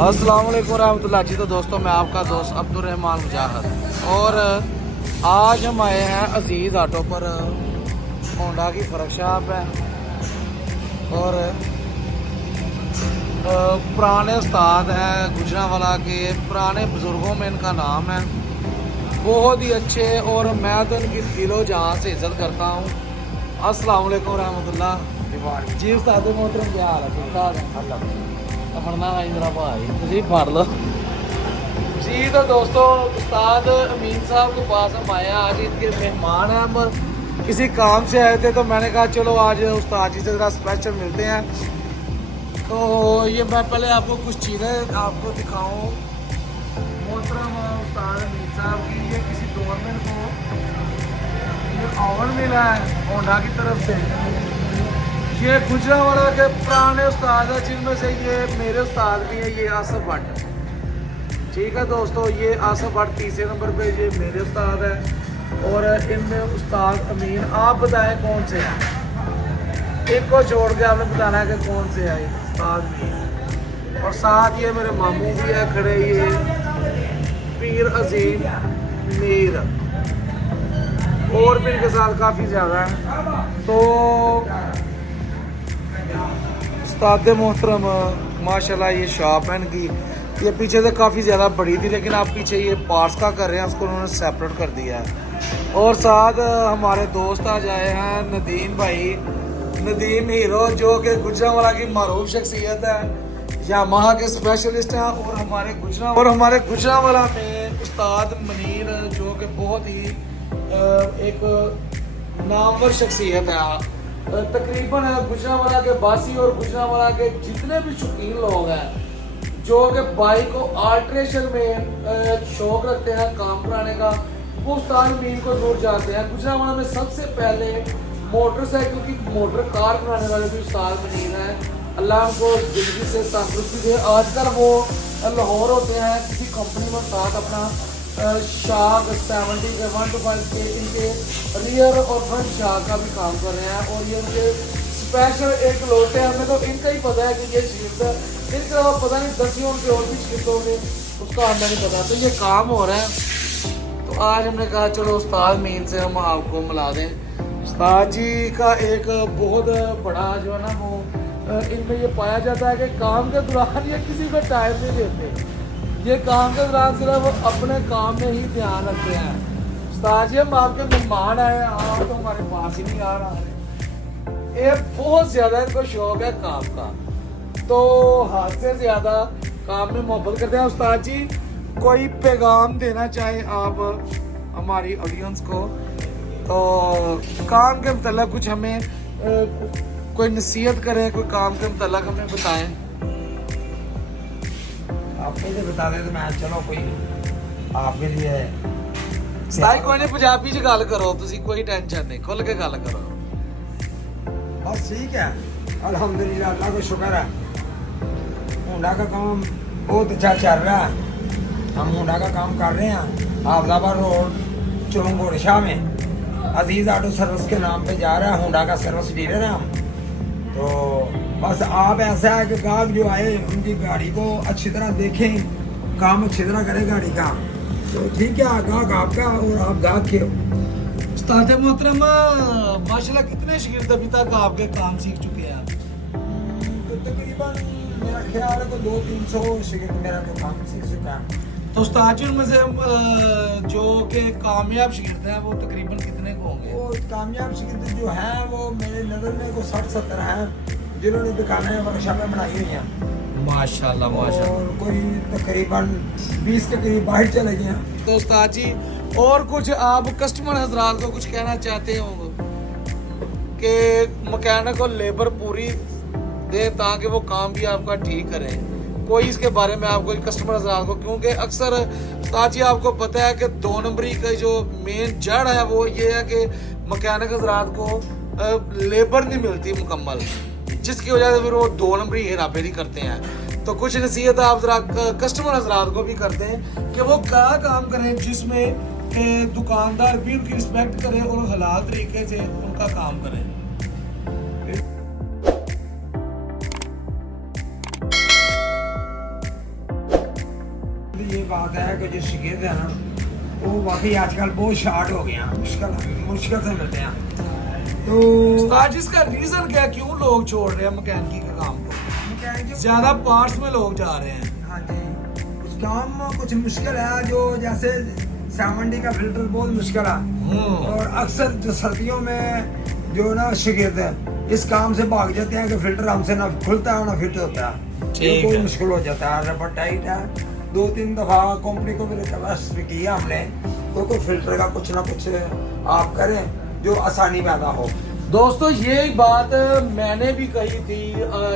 अस्सलाम वालेकुम रहमतुल्लाह जी। तो दोस्तों, मैं आपका दोस्त अब्दुर्रहमान मुजाहिद और आज हम आए हैं अजीज़ ऑटो पर। होंडा की वर्कशॉप है और पुराने उस्ताद हैं गुजरांवाला के, पुराने बुज़ुर्गों में इनका नाम है। बहुत ही अच्छे और मैं तो इनकी दिलो जहाँ से इज़्ज़त करता हूँ। अस्सलाम वालेकुम रहमतुल्लाह जी। उस्ताद मोहतरम, क्या हाल है? ठीक ठाक है? फड़ना है जरा भाई, तुझे फाड़ लो जी। तो दोस्तों, उस्ताद अमीन साहब के पास हम आए हैं। आज इनके मेहमान हैं, हम किसी काम से आए थे तो मैंने कहा चलो आज उस्ताद जी से ज़रा स्पेशल मिलते हैं। तो ये मैं पहले आपको कुछ चीज़ें आपको दिखाऊं। मोहतरम उस्ताद अमीन साहब की ये किसी गवर्नमेंट को ये ओवन मिला है होंडा की तरफ से। ये गुजरांवाला के पुराने उस्ताद हैं, जिनमें से ये मेरे उस्ताद भी हैं। ये आसफ भट्ट, ठीक है दोस्तों, ये आसफ भट्ट तीसरे नंबर पे ये मेरे उस्ताद हैं। और इनमें उस्ताद अमीन, आप बताएं कौन से हैं? एक को छोड़ के आपने बताना है कि कौन से है उस्ताद अमीन। और साथ ये मेरे मामू भी है खड़े, ये पीर अजीम मीर, और भी इनके साथ काफ़ी ज़्यादा है। तो उस्ताद मोहतरम माशाल्लाह, ये शॉप है इनकी, ये पीछे से काफ़ी ज़्यादा बड़ी थी, लेकिन आप पीछे ये पार्ट्स का कर रहे हैं, उसको उन्होंने सेपरेट कर दिया है। और साथ हमारे दोस्त आज आए हैं नदीम भाई, नदीम हीरो, जो कि गुजरांवाला की मारूफ शख्सियत है, यामाहा के स्पेशलिस्ट हैं। और हमारे गुजरांवाला में उस्ताद मनीर, जो कि बहुत ही एक नामवर शख्सियत है। तकरीबन गुजरांवाला के बासी और गुजरांवाला के जितने भी शौकीन लोग हैं जो कि बाइक को आल्ट्रेशन में शौक रखते हैं काम कराने का, वो उस्ताद अमीन को दूर जाते हैं। गुजरांवाला में सबसे पहले मोटरसाइकिल की मोटर कार बनाने वाले भी उस्ताद अमीन हैं। अल्लाह उनको जिंदगी से तंदुरुस्ती दे। आजकल वो लाहौर होते हैं किसी कंपनी में साथ अपना शाख 70 के 125 के इनके रियर और फ्रंट शाख का भी काम कर रहे हैं। और ये उनके स्पेशल एक लोटे, हमें तो इनका ही पता है कि ये शील्ड है, इनके अलावा पता नहीं 10 उनके और भी शील्ड होंगे, उसका हमें नहीं पता। तो ये काम हो रहा है। तो आज हमने कहा चलो उस्ताद अमीन से हम आपको मिला दें। उस्ताद जी का एक बहुत बड़ा जो है ना वो इनमें ये पाया जाता है कि काम के दौरान ये किसी को टाइम नहीं देते। ये काम के दौरान सिर्फ अपने काम में ही ध्यान रखते हैं। उस्ताद जी, हम आपके मेहमान आए, आप तो हमारे पास ही नहीं आ रहे। ये बहुत ज़्यादा इनको शौक है काम का, तो हद से ज़्यादा काम में मोहब्बत करते हैं। उस्ताद जी, कोई पैगाम देना चाहे आप हमारी ऑडियंस को, तो काम के मतलब कुछ हमें कोई नसीहत करें, कोई काम के मतलब हमें बताएं। आप मुझे बता दें तो मैं चलो कोई आपके लिए साई कोई नहीं, पंजाबी च गल करो तुसी, कोई टेंशन नहीं, खुल के गल करो। बस ठीक है, अल्हम्दुलिल्लाह, अल्लाह का शुक्र है। होंडा का काम बहुत अच्छा चल रहा है। हम होंडा का काम कर रहे हैं हाफजाबाद रोड चौंगोड़ शाह में। अजीज़ ऑटो सर्विस के नाम पे जा रहा है, होंडा का सर्विस डीलर है हम। तो बस आप ऐसा है कि गाहक जो आए उनकी गाड़ी को अच्छी तरह देखें, काम अच्छी तरह करें गाड़ी का, तो ठीक है, गाहक आपका और आप गाहक के। उस्ताद मोहतरम माशाल्लाह, कितने शागिर्द अभी तक आपके काम सीख चुके हैं? तो तकरीबन मेरा ख्याल है कि 200-300 शागिर्द मेरा को काम सीख चुका है। तो उस्ताद जी, उनमें से जो कि कामयाब शागिर्द हैं वो तकरीबन कितने को होंगे? वो कामयाब शागिर्द जो हैं वो मेरे नज़र में को 60-70 हैं, जिन्होंने दुकानें वर्कशॉपें बनाई हुई हैं माशाल्लाह माशाल्लाह। और कोई तकरीबन 20 के करीब बाहर चले गए हैं। तो उस्ताद जी, और कुछ आप कस्टमर हजरात को कुछ कहना चाहते हो कि मैकेनिक को लेबर पूरी दे ताकि वो काम भी आपका ठीक करें? कोई इसके बारे में आपको कस्टमर हजरात को, क्योंकि अक्सर उस्ताद जी आपको पता है कि 2 नंबरी का जो मेन जड़ है वो ये है कि मैकेनिक हजरात को लेबर नहीं मिलती मुकम्मल, जिसकी वजह से फिर वो 2 नंबरी हेराफेरी करते हैं। तो कुछ नसीहत आप जरा कस्टमर हजरात को भी करते हैं कि वो क्या काम करें जिसमें दुकानदार भी उनकी रिस्पेक्ट करे और हलाल तरीके से उनका काम करें। तो ये बात है कि जो शिकायत है ना वो वाकई आजकल बहुत शार्ट हो गए हैं, मुश्किल से मिलते हैं। तो उस्ताद जी इसका रीजन क्या, क्यों लोग छोड़ रहे हैं मैकेनिकी का काम को? मैकेनिक ज्यादा पार्ट्स में लोग जा रहे हैं। हाँ जी, कुछ काम कुछ मुश्किल है, जो जैसे सामंडी का फिल्टर बहुत मुश्किल है, और अक्सर जो सर्दियों में जो ना शिकायत है इस काम से भाग जाते हैं कि फिल्टर हमसे ना खुलता है ना फिट होता है, ये बहुत मुश्किल हो जाता है। रबर टाइट है, 2-3 दफा कंपनी को भी रिक्वेस्ट भी किया हमने, तो फिल्टर का कुछ ना कुछ आप करें जो आसानी पैदा हो। दोस्तों ये बात मैंने भी कही थी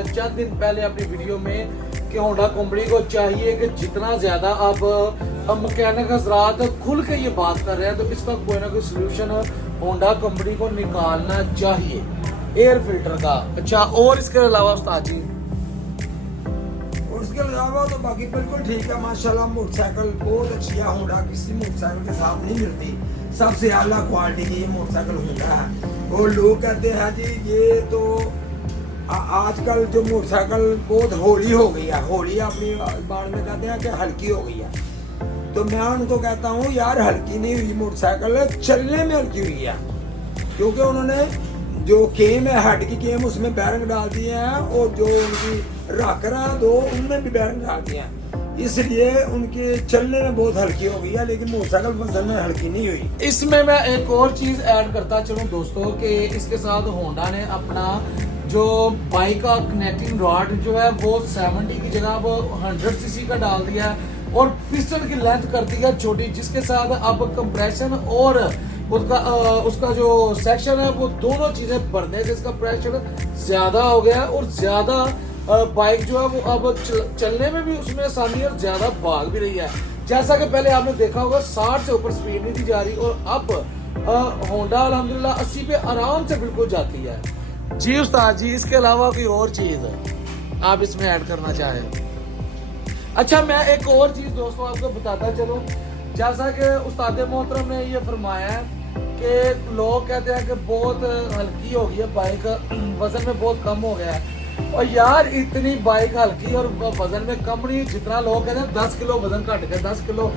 चंद दिन पहले अपनी वीडियो में कि होंडा कंपनी को चाहिए कि जितना ज्यादा अब मैकेनिक हजरात खुल के ये बात कर रहे हैं तो इसका कोई ना कोई सोल्यूशन होंडा कंपनी को निकालना चाहिए एयर फिल्टर का। अच्छा, और इसके अलावा उस्ताद जी? और इसके अलावा तो बाकी बिल्कुल ठीक है माशाल्लाह। मोटरसाइकिल बहुत अच्छी है, होंडा किसी मोटरसाइकिल के साथ नहीं मिलती, सबसे आला क्वालिटी की ये मोटरसाइकिल होंडा है। और लोग कहते हैं जी ये तो आजकल जो मोटरसाइकिल बहुत हौली हो गई है, हौली अपनी बार में कहते हैं कि हल्की हो गई है, तो मैं उनको कहता हूँ यार हल्की नहीं हुई मोटरसाइकिल, चलने में हल्की हुई है, क्योंकि उन्होंने जो केम है हेड की केम उसमें बैरिंग डाल दिए हैं, और जो उनकी राकर है दो उनमें भी बैरिंग डाल दिए हैं, इसलिए उनके चलने में बहुत हल्की हो गई है, लेकिन मोटरसाइकिल वजन में हल्की नहीं हुई। इसमें मैं एक और चीज ऐड करता चलूं दोस्तों कि इसके साथ होंडा ने अपना जो बाइक का कनेक्टिंग रॉड जो है वो 70 की जगह वो 100 सीसी का डाल दिया है, और पिस्टन की लेंथ कर दी है छोटी, जिसके साथ अब कंप्रेशन और उसका जो सेक्शन है वो दोनों चीजें बढ़ने से इसका प्रेशर ज्यादा हो गया है, और ज्यादा बाइक जो है वो अब चलने में भी उसमें आसानी है और ज्यादा भाग भी रही है। जैसा कि पहले आपने देखा होगा 60 से ऊपर स्पीड नहीं थी जा रही, और अब होंडा अल्हम्दुलिल्लाह 80 पे आराम से बिल्कुल जाती है। जी उस्ताद जी, इसके अलावा कोई और चीज आप इसमें ऐड करना चाहें? अच्छा, मैं एक और चीज दोस्तों आपको बताता चलूं, जैसा कि उस्ताद मोहतरम ने ये फरमाया है कि लोग कहते हैं कि बहुत हल्की हो गई है बाइक, वजन में बहुत कम हो गया है, और यार इतनी बाइक हल्की और वजन में कम नहीं, जितना लोग कहते हैं 10 किलो वजन घट गया, 10 किलो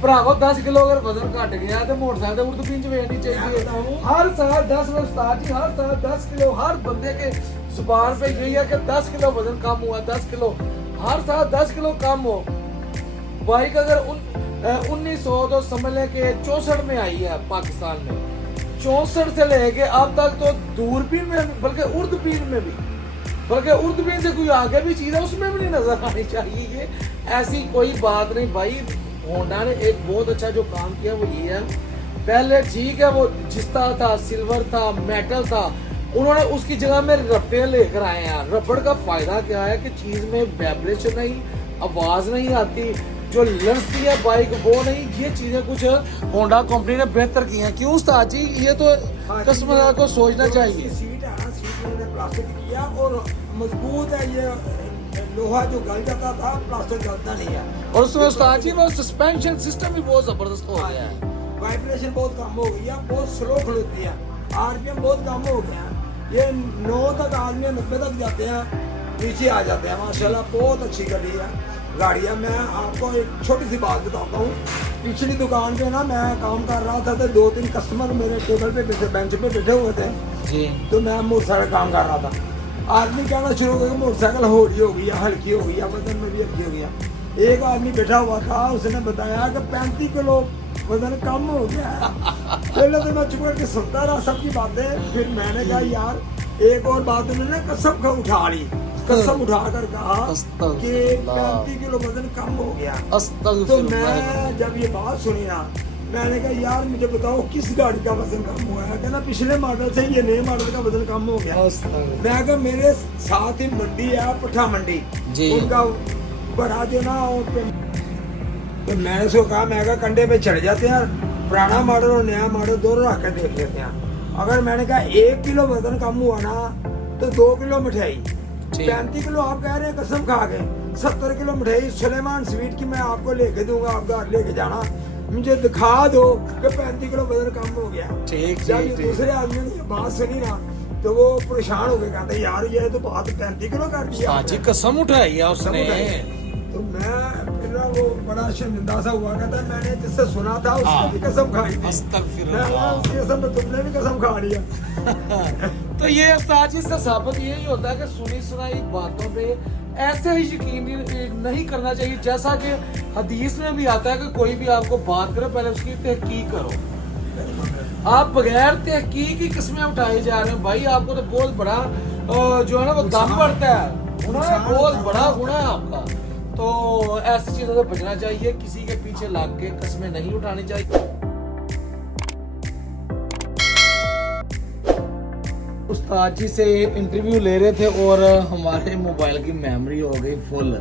भरावो 10 किलो अगर वजन घट गया तो मोटरसाइकिल उर्दू पिंच वेनी चाहिए हर साल 10 उस्ताद जी, हर साल 10 किलो हर बंदे के जुबान पे यही है कि 10 किलो वजन कम हुआ, 10 किलो हर साल 10 किलो कम हो। बाइक अगर 1900 तो समझ लें कि 64 में आई है पाकिस्तान में, 64 से लेके अब तक तो दूरबीन में बल्कि उर्दबीन में भी, बल्कि उर्दबीन से कोई आगे भी चीज है उसमें भी नहीं नजर आनी चाहिए। ये ऐसी कोई बात नहीं भाई, होंडा ने एक बहुत अच्छा जो काम किया वो ये है, पहले ठीक है वो जिस्ता था, सिल्वर था, मेटल था, उन्होंने उसकी जगह में रबड़े लेकर आए हैं। रबड़ का फायदा क्या है कि चीज में वाइब्रेशन नहीं, आवाज नहीं आती, जो लड़ती है बाइक वो नहीं, ये चीजें कुछ होंडा कंपनी ने बेहतर की हैं। क्यों उस्ताद जी, ये तो कस्टमर को सोचना चाहिए। सीट है ना, सीट उन्होंने प्लास्टिक किया और मजबूत है, ये लोहा जो गल जाता था प्लास्टिक गलता नहीं है, और उसमें उस्ताद जी वो सस्पेंशन सिस्टम भी बहुत जबरदस्त हो गया है, वाइब्रेशन बहुत कम हो गई है, बहुत स्लो खुलती है, आरपीएम बहुत कम हो गया है, ये 9 तक आदमी 90 तक जाते हैं, नीचे आ जाते हैं, माशाल्लाह बहुत अच्छी गाड़ी है। गाड़ियाँ मैं आपको एक छोटी सी बात बताता हूँ, पिछली दुकान पे ना मैं काम कर रहा था तो 2-3 कस्टमर मेरे टेबल पे बेंच पे बैठे हुए थे जी, तो मैं मोटरसाइकिल काम कर रहा था, आदमी कहना शुरू हो गया मोटरसाइकिल हौली हो गई है, हल्की हो गई है, वजन में भी हल्की हो गई है। एक आदमी बैठा हुआ था, उसने बताया कि 35 किलो वजन कम हो गया है। पहले तो मैं चुप करके सुनता रहा सबकी बातें, फिर मैंने कहा यार एक और बात, उन्होंने कसम का उठा ली, कसम उठाकर कहा कि 35 किलो वजन कम हो गया। तो मैं जब ये बात सुनी ना, मैंने कहा यार मुझे बताओ किस गाड़ी का वजन कम हुआ है, कहना पिछले मॉडल से ये नए मॉडल का वजन कम हो गया। मैं कहा मेरे साथ ही मंडी है पठा मंडी, उनका बड़ा जो ना तो मैंने उसको कहा, मैं कहा कंधे पे चढ़ जाते हैं, पुराना मॉडल और नया मॉडल दोनों रख कर देख लेते हैं। अगर मैंने कहा 1 किलो वजन कम हुआ ना तो 2 किलो मिठाई, 35 किलो आप कह रहे हैं कसम खा गए, 70 किलो मिठाई सुलेमान स्वीट की मैं आपको लेके दूंगा, आप घर लेके जाना, मुझे दिखा दो कि 35 किलो वजन कम हो गया। जब दूसरे आदमी ने ये बात सुनी ना तो वो परेशान हो गए, कहते यार ये तो बात 35 किलो कर दिया, कसम उठाई है उसने। तो मैं फिर वो बड़ा शर्मिंदा सा हुआ, कहता है मैंने जिससे सुना था हाँ। उसने भी कसम खाई थी। अस्तगफिरुल्लाह। मैं बोला, उसकी कसम पे तुमने भी कसम खा लिया। तो ये उस्ताद जी से साबित यही होता है कि सुनी सुनाई बातों पे ऐसे ही यकीन नहीं करना चाहिए। जैसा कि हदीस में भी आता है कि कोई भी आपको बात करे पहले उसकी तहकीक करो। आप बगैर तहकीक की किस्में उठाए जा रहे हो भाई, आपको तो बहुत बड़ा जो है ना वो दम बढ़ता है, गुनाह है, बहुत बड़ा गुनाह है आपका। तो ऐसी चीजों से बचना चाहिए, किसी के पीछे लाग के कस्में नहीं उठानी चाहिए। उस्ताद जी से इंटरव्यू ले रहे थे और हमारे मोबाइल की मेमोरी हो गई फुल।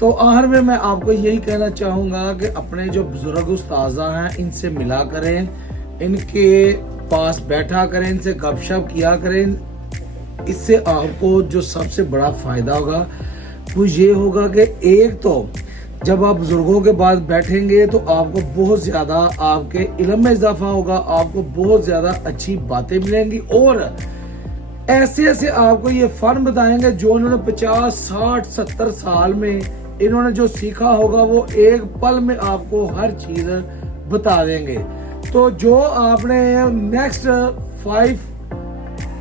तो आखिर में मैं आपको यही कहना चाहूँगा कि अपने जो बुजुर्ग उस्ताजा हैं इनसे मिला करें, इनके पास बैठा करें, इनसे गपशप किया करें। इससे आपको जो सबसे बड़ा फ़ायदा होगा वो ये होगा कि एक तो जब आप बुजुर्गों के पास बैठेंगे तो आपको बहुत ज़्यादा आपके इल्म में इजाफा होगा, आपको बहुत ज़्यादा अच्छी बातें मिलेंगी और ऐसे ऐसे आपको ये फन बताएंगे जो उन्होंने 50, 60, 70 साल में इन्होंने जो सीखा होगा वो एक पल में आपको हर चीज बता देंगे। तो जो आपने नेक्स्ट 5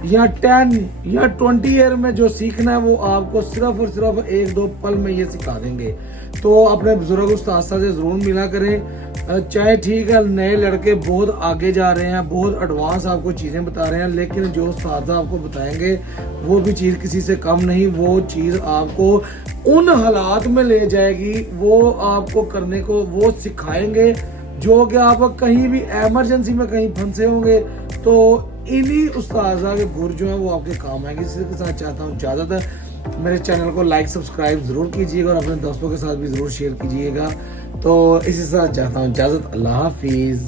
या 10 या 20 ईयर में जो सीखना है वो आपको सिर्फ और सिर्फ 1-2 पल में ये सिखा देंगे। तो अपने बुजुर्ग उस्ताद से जरूर मिला करें। चाहे ठीक है नए लड़के बहुत आगे जा रहे हैं, बहुत एडवांस आपको चीज़ें बता रहे हैं, लेकिन जो उस्ताद आपको बताएंगे वो भी चीज़ किसी से कम नहीं, वो चीज़ आपको उन हालात में ले जाएगी, वो आपको करने को वो सिखाएंगे जो कि आप कहीं भी इमरजेंसी में कहीं फंसे होंगे तो इन्हीं उस्तादा के गुर जो है वो आपके काम आएंगे। इसी के साथ चाहता हूँ इजाज़त। मेरे चैनल को लाइक सब्सक्राइब जरूर कीजिएगा और अपने दोस्तों के साथ भी जरूर शेयर कीजिएगा। तो इसी के साथ चाहता हूँ इजाज़त। अल्लाह हाफिज़।